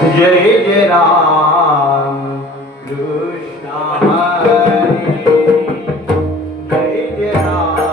जय जय राम कृष्ण हरे जय जय राम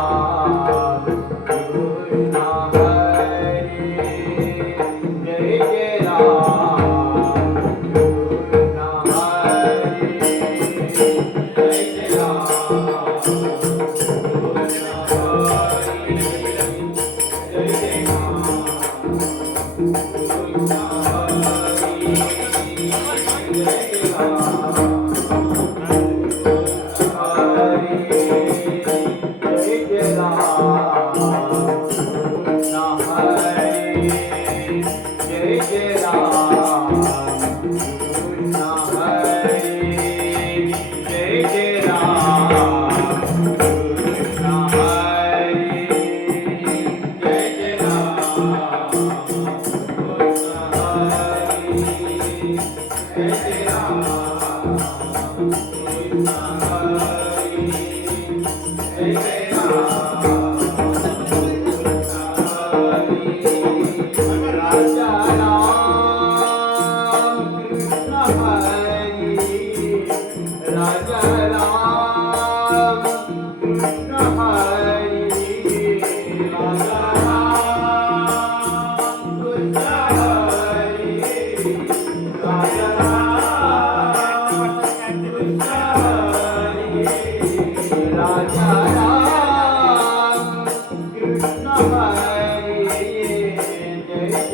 कृष्ण हरे जय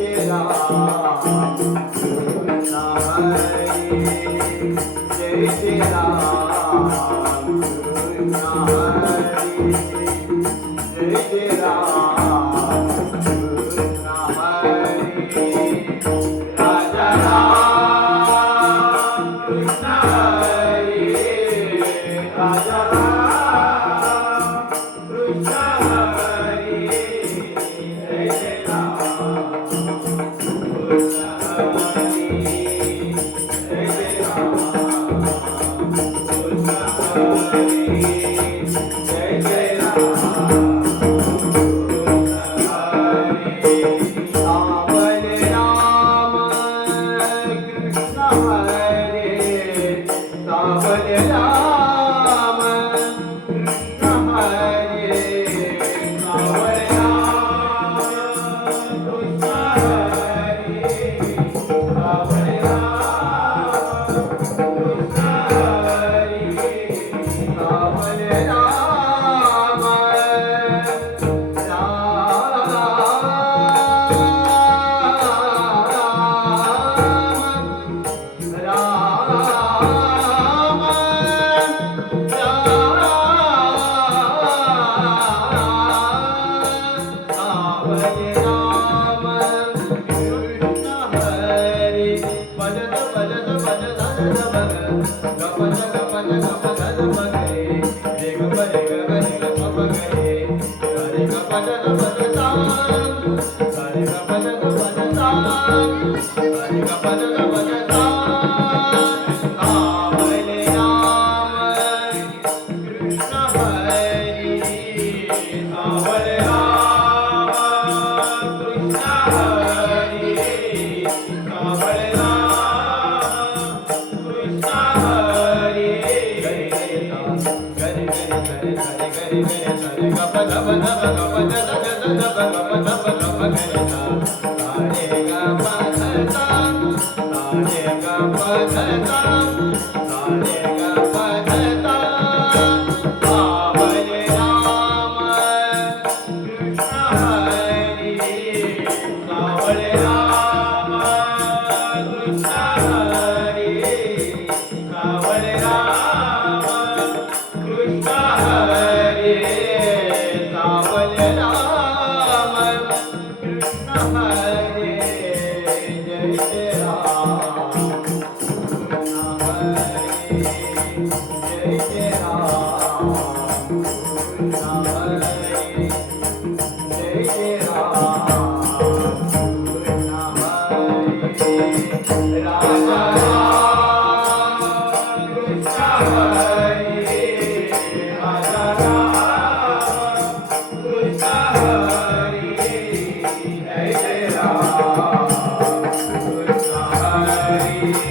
जय राम कृष्ण हरे जय जय राम कृष्ण हरे जय जय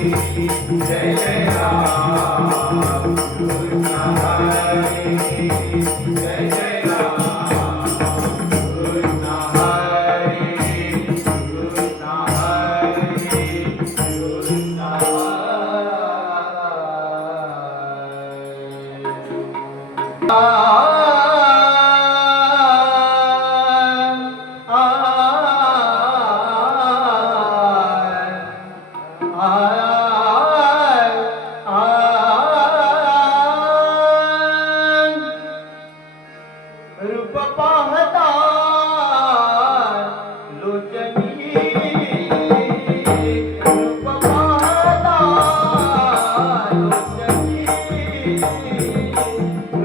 जय जय राम कृष्ण हरे जय जय राम कृष्ण हरे कृष्ण हरे कृष्ण रूप पाहता लोचनी रूप पाहता लोचनी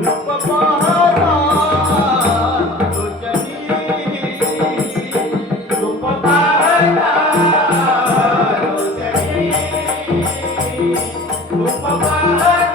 रूप पाहता लोचनी रूप पाहता लोचनी रूप पाहता लोचनी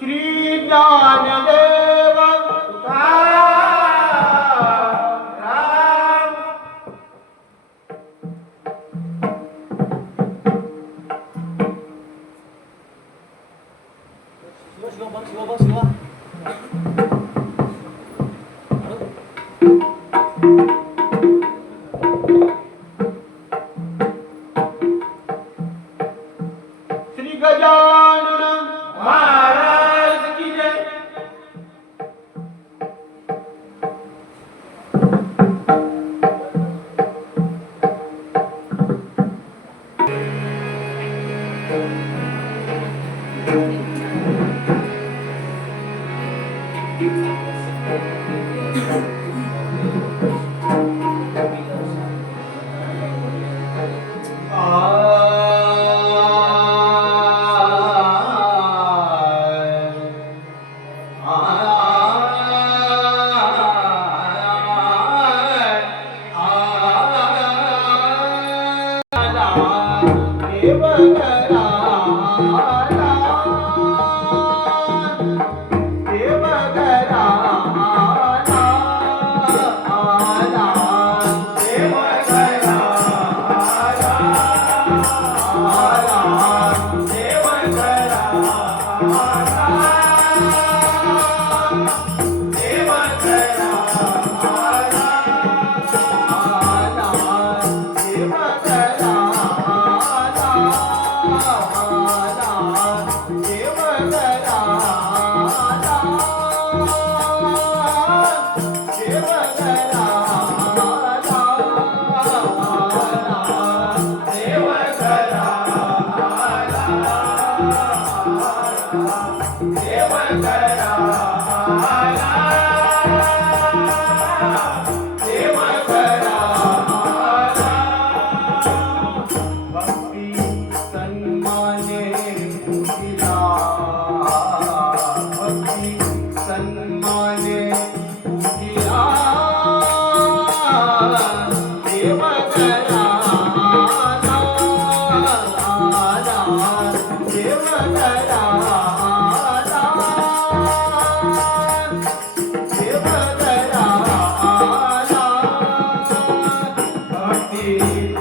श्री ज्ञानदेव तुकाराम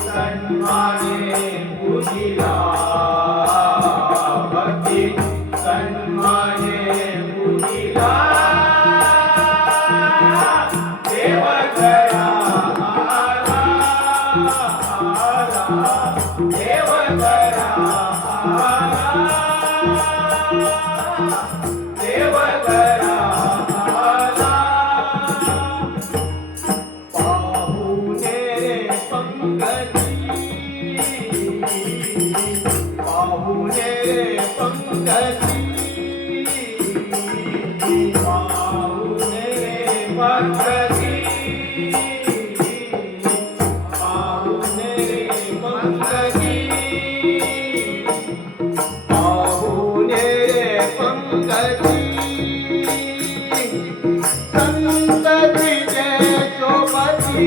सन्माने पूजिला भक्ती सन्माने पूजिला देव करा आला देव करा आला देव करा आला पाहुणे पंकजी पाहुणे पंकजी पाहुणे पंकजी पाहुणे पंकजी पाहुणे पंकजी संत तुझे सोबती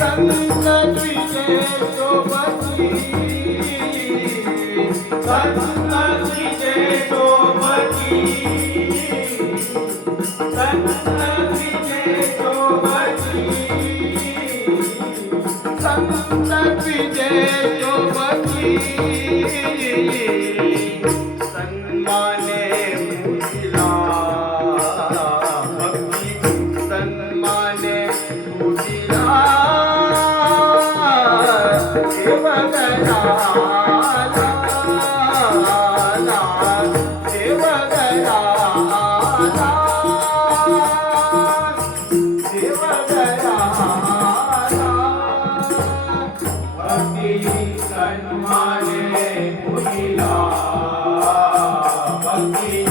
संत तुझे सोबती संत तुझे सोबती संत तुझे सोबती संत तुझे सोबती सन्माने पूजिला भक्ती सन्माने पूजिला देव करा देव करा देव करा भक्ती सन्माने पूजिला भक्ती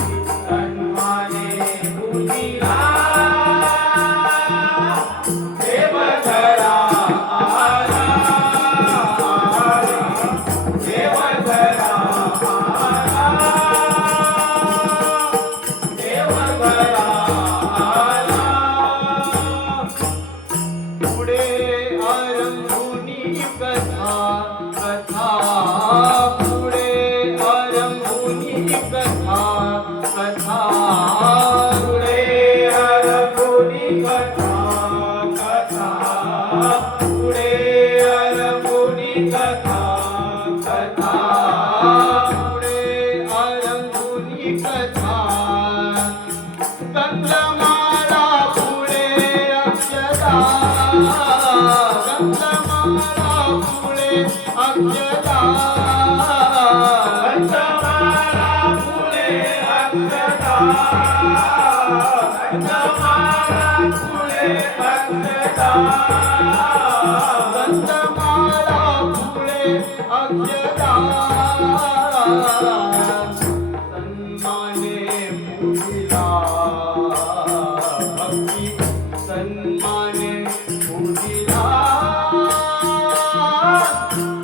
सन्माने पूजिला देव करा आला देव करा आला देव करा आला पुढे आरंभुनी कथा कथा पुढे आरंभुनी कथा कथा पुढे आरंभुनी कथा कथा पुढे आरंभुनी कथा कथा पुढे आरंभुनी कथा गंधमाला पुढे अक्षता गंधमाला पुढे अक्षता गंधमाला पुढे अक्षता गंधमाला पुढे अक्षता गंधमाला पुढे अक्षता सन्माने पूजिला भक्ती सन्माने पूजिला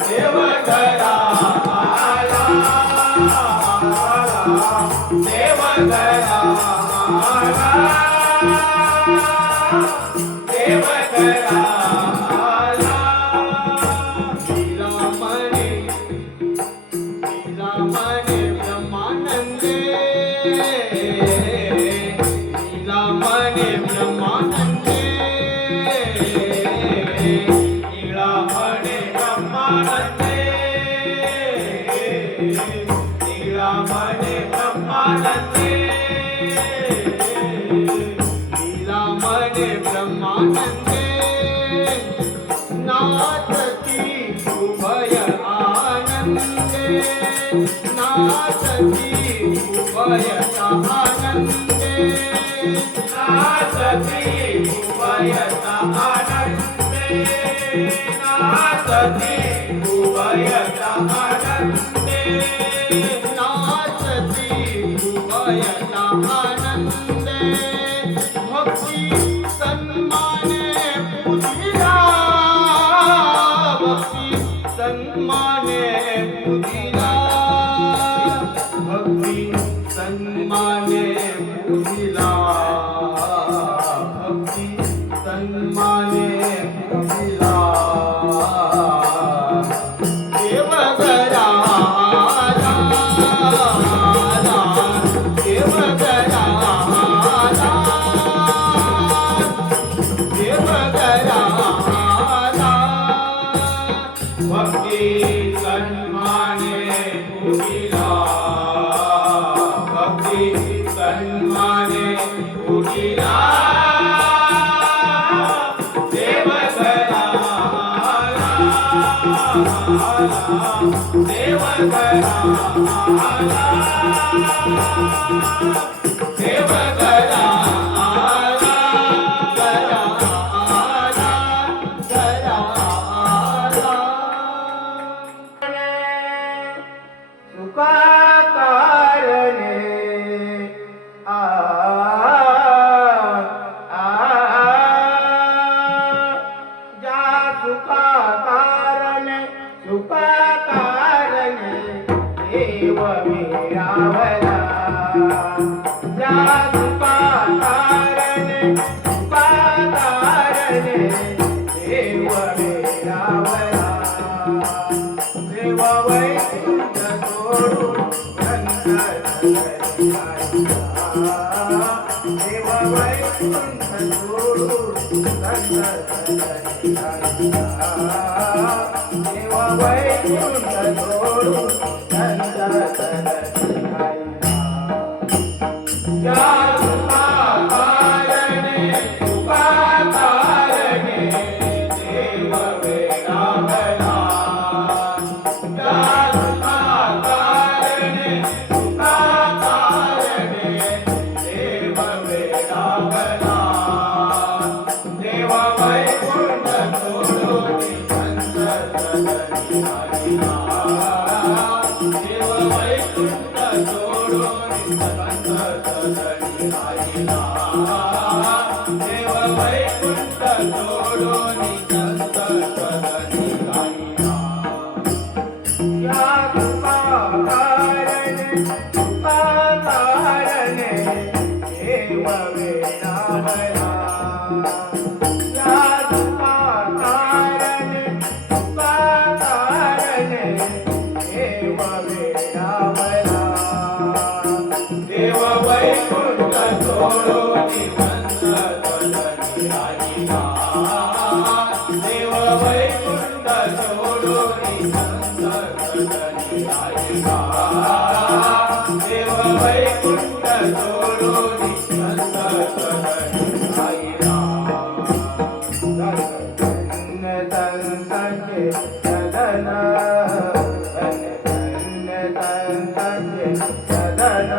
देव करा आला देव करा आला देव करा आला श्रीरामने श्रीरामने ब्रह्मानंदे श्रीरामने ब्रह्मानंदे श्रीरामने ब्रह्मानंदे श्रीरामने ब्रह्मानंदे श्रीरामने ब्रह्मानंदे नाचती उभय आनंदे नाचती उभय आनंदे नाचती उभय आनंदे नाचती उभय आनंदे नाचती उभय आनंदे भक्ती सन्माने पूजिला भक्ती सन्माने पूजिला भक्ती सन्माने पूजिला भक्ती सन्माने पूजिला देव करा आला देव करा आला देव करा देवघराला देव मिळावला जा तुकाकारणे तुकाकारणे देव मिळावला देव वैकुंठ सोडून देव वैकुंठ सोडून देव वैकुंठ सोडून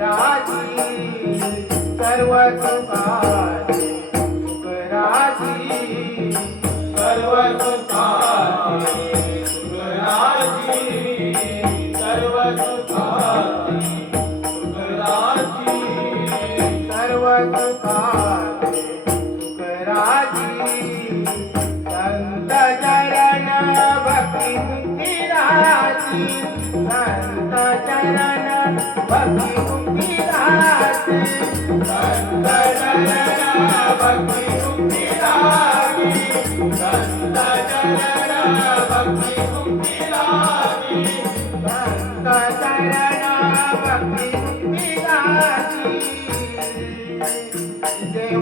Bhakti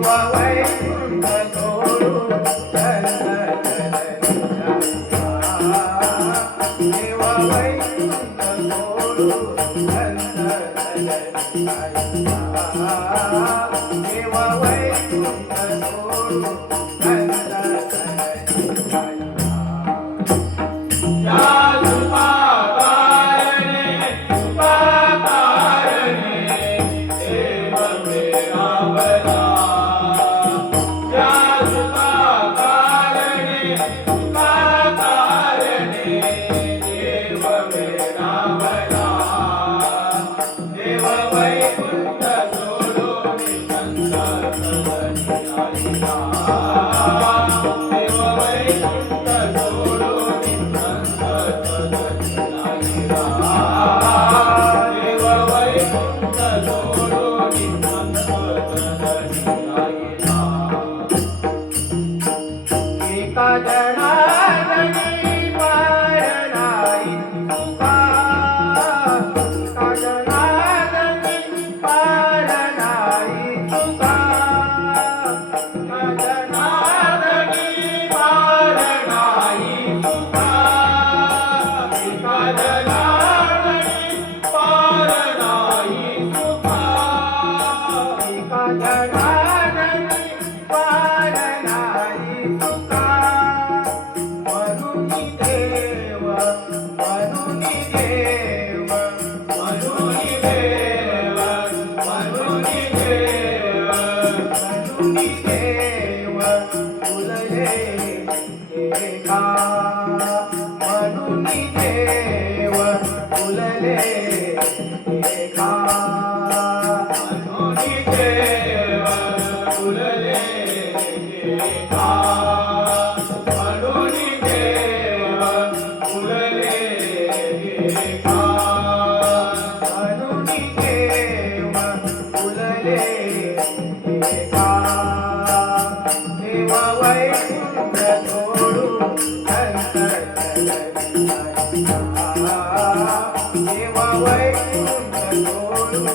वैकुंठ सोडून देव वैकुंठ सोडून देव वैकुंठ सोडून एका जनार्दनी पार नाही तुका एका जनार्दनी पार नाही तुका एका जनार्दनी पार नाही तुका एका जनार्दनी पार नाही तुका एका जनार्दनी पार नाही तुका मनुनी देव मनुनी देव मनुनी देव मनुनी देव मनुनी देव फुलले एका मनुनी देव फुलले एका मनुनी देव फुलले एका मनुनी देव फुलले एका मनुनी देव फुलले एका देव वैकुंठ सोडून देव वैकुंठ सोडून